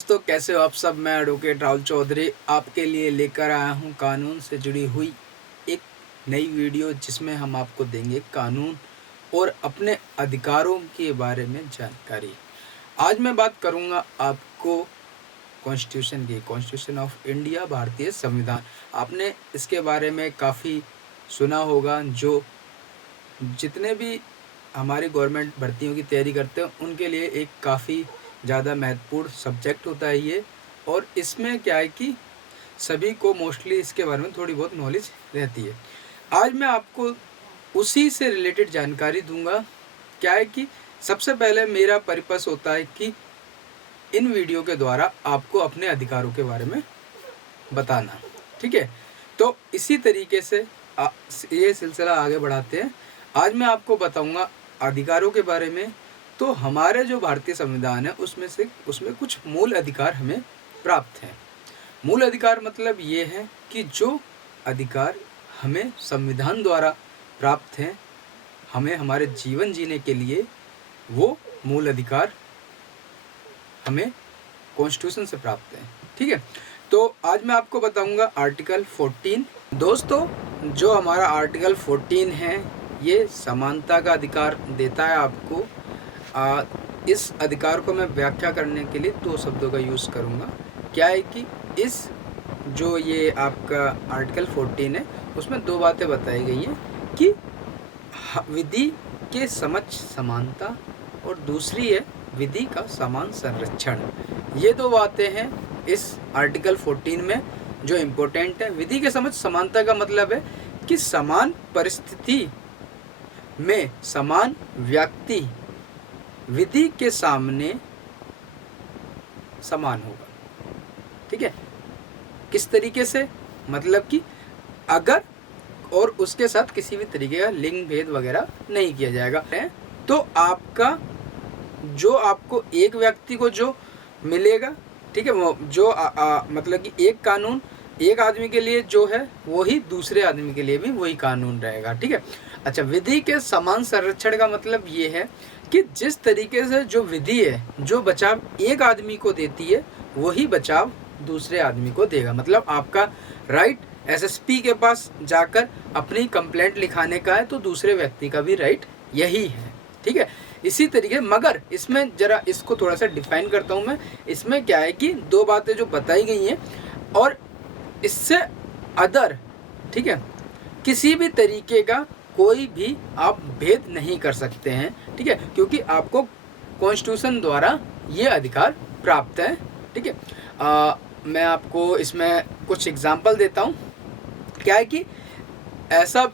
दोस्तों कैसे हो आप सब। मैं एडवोकेट राहुल चौधरी आपके लिए लेकर आया हूं कानून से जुड़ी हुई एक नई वीडियो, जिसमें हम आपको देंगे कानून और अपने अधिकारों के बारे में जानकारी। आज मैं बात करूंगा आपको कॉन्स्टिट्यूशन की, कॉन्स्टिट्यूशन ऑफ इंडिया, भारतीय संविधान। आपने इसके बारे में काफ़ी सुना होगा। जो जितने भी हमारी गवर्नमेंट भर्तियों की तैयारी करते हैं उनके लिए एक काफ़ी ज़्यादा महत्वपूर्ण सब्जेक्ट होता है ये। और इसमें क्या है कि सभी को मोस्टली इसके बारे में थोड़ी बहुत नॉलेज रहती है। आज मैं आपको उसी से रिलेटेड जानकारी दूंगा। क्या है कि सबसे पहले मेरा पर्पस होता है कि इन वीडियो के द्वारा आपको अपने अधिकारों के बारे में बताना, ठीक है। तो इसी तरीके से ये सिलसिला आगे बढ़ाते हैं। आज मैं आपको बताऊंगा अधिकारों के बारे में। तो हमारे जो भारतीय संविधान है उसमें कुछ मूल अधिकार हमें प्राप्त हैं। मूल अधिकार मतलब ये है कि जो अधिकार हमें संविधान द्वारा प्राप्त हैं, हमें हमारे जीवन जीने के लिए, वो मूल अधिकार हमें कॉन्स्टिट्यूशन से प्राप्त हैं, ठीक है। तो आज मैं आपको बताऊंगा आर्टिकल 14। दोस्तों, जो हमारा आर्टिकल 14 है ये समानता का अधिकार देता है आपको। इस अधिकार को मैं व्याख्या करने के लिए दो शब्दों का यूज़ करूँगा। क्या है कि इस जो ये आपका आर्टिकल 14 है उसमें दो बातें बताई गई हैं कि विधि के समक्ष समानता और दूसरी है विधि का समान संरक्षण। ये दो बातें हैं इस आर्टिकल 14 में जो इम्पोर्टेंट है। विधि के समक्ष समानता का मतलब है कि समान परिस्थिति में समान व्यक्ति विधि के सामने समान होगा, ठीक है। किस तरीके से? मतलब कि अगर और उसके साथ किसी भी तरीके का लिंग भेद वगैरह नहीं किया जाएगा। तो आपका जो आपको एक व्यक्ति को जो मिलेगा, ठीक है, वो जो मतलब कि एक कानून एक आदमी के लिए जो है वही दूसरे आदमी के लिए भी वही कानून रहेगा, ठीक है। अच्छा, विधि के समान संरक्षण का मतलब ये है कि जिस तरीके से जो विधि है जो बचाव एक आदमी को देती है वही बचाव दूसरे आदमी को देगा। मतलब आपका राइट एसएसपी के पास जाकर अपनी कंप्लेंट लिखाने का है तो दूसरे व्यक्ति का भी राइट यही है, ठीक है। इसी तरीके, मगर इसमें जरा इसको थोड़ा सा डिफाइन करता हूँ मैं। इसमें क्या है कि दो बातें जो बताई गई हैं और इससे अदर, ठीक है, किसी भी तरीके का कोई भी आप भेद नहीं कर सकते हैं, ठीक है, क्योंकि आपको कॉन्स्टिट्यूशन द्वारा ये अधिकार प्राप्त है, ठीक है। मैं आपको इसमें कुछ एग्जांपल देता हूँ। क्या है कि ऐसा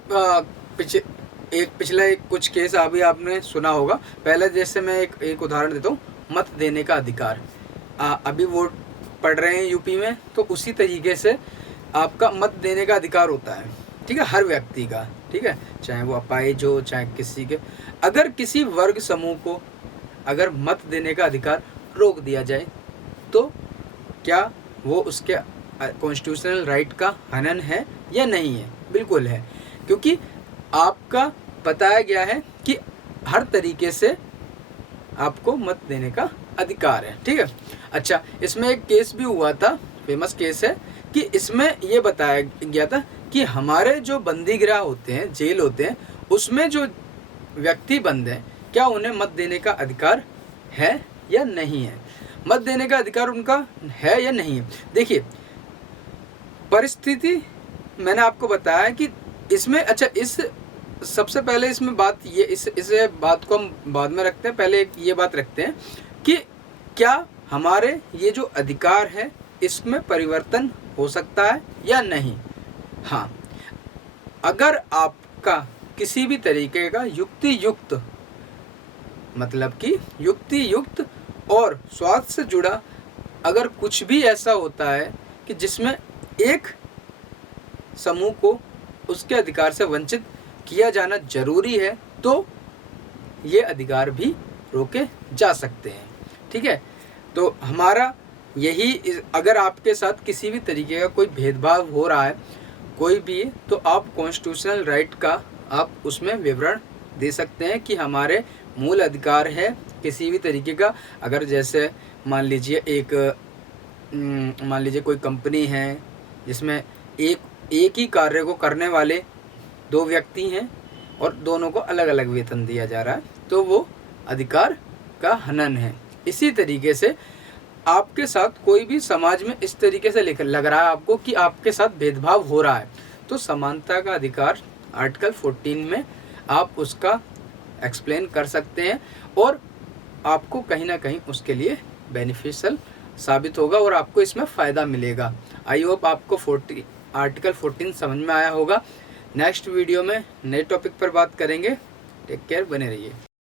पिछला कुछ केस अभी आपने सुना होगा। पहले जैसे मैं एक उदाहरण देता हूँ, मत देने का अधिकार। अभी वोट पड़ रहे हैं यूपी में, तो उसी तरीके से आपका मत देने का अधिकार होता है, ठीक है, हर व्यक्ति का, ठीक है, चाहे वो अपाहिज हो चाहे किसी के। अगर किसी वर्ग समूह को अगर मत देने का अधिकार रोक दिया जाए तो क्या वो उसके कॉन्स्टिट्यूशनल राइट का हनन है या नहीं है? बिल्कुल है, क्योंकि आपका बताया गया है कि हर तरीके से आपको मत देने का अधिकार है, ठीक है। अच्छा, इसमें एक केस भी हुआ था, फेमस केस है, कि इसमें ये बताया गया था कि हमारे जो बंदी गृह होते हैं, जेल होते हैं, उसमें जो व्यक्ति बंद हैं क्या उन्हें मत देने का अधिकार है या नहीं है? मत देने का अधिकार उनका है या नहीं है? देखिए, परिस्थिति मैंने आपको बताया कि इसमें, अच्छा, इस सबसे पहले इसमें बात ये इस बात को हम बाद में रखते हैं। पहले ये बात रखते हैं कि क्या हमारे ये जो अधिकार है इसमें परिवर्तन हो सकता है या नहीं। हाँ, अगर आपका किसी भी तरीके का युक्ति युक्त, मतलब कि युक्ति युक्त और स्वास्थ्य से जुड़ा अगर कुछ भी ऐसा होता है कि जिसमें एक समूह को उसके अधिकार से वंचित किया जाना जरूरी है, तो ये अधिकार भी रोके जा सकते हैं, ठीक है। तो हमारा यही, अगर आपके साथ किसी भी तरीके का कोई भेदभाव हो रहा है कोई भी, तो आप कॉन्स्टिट्यूशनल राइट का आप उसमें विवरण दे सकते हैं कि हमारे मूल अधिकार है किसी भी तरीके का। अगर जैसे मान लीजिए एक मान लीजिए कोई कंपनी है जिसमें एक ही कार्य को करने वाले 2 व्यक्ति हैं और दोनों को अलग अलग वेतन दिया जा रहा है, तो वो अधिकार का हनन है। इसी तरीके से आपके साथ कोई भी समाज में इस तरीके से लग रहा है आपको कि आपके साथ भेदभाव हो रहा है, तो समानता का अधिकार आर्टिकल 14 में आप उसका एक्सप्लेन कर सकते हैं और आपको कहीं ना कहीं उसके लिए बेनिफिशियल साबित होगा और आपको इसमें फ़ायदा मिलेगा। आई होप आपको आर्टिकल 14 समझ में आया होगा। नेक्स्ट वीडियो में नए टॉपिक पर बात करेंगे। टेक केयर, बने रहिए।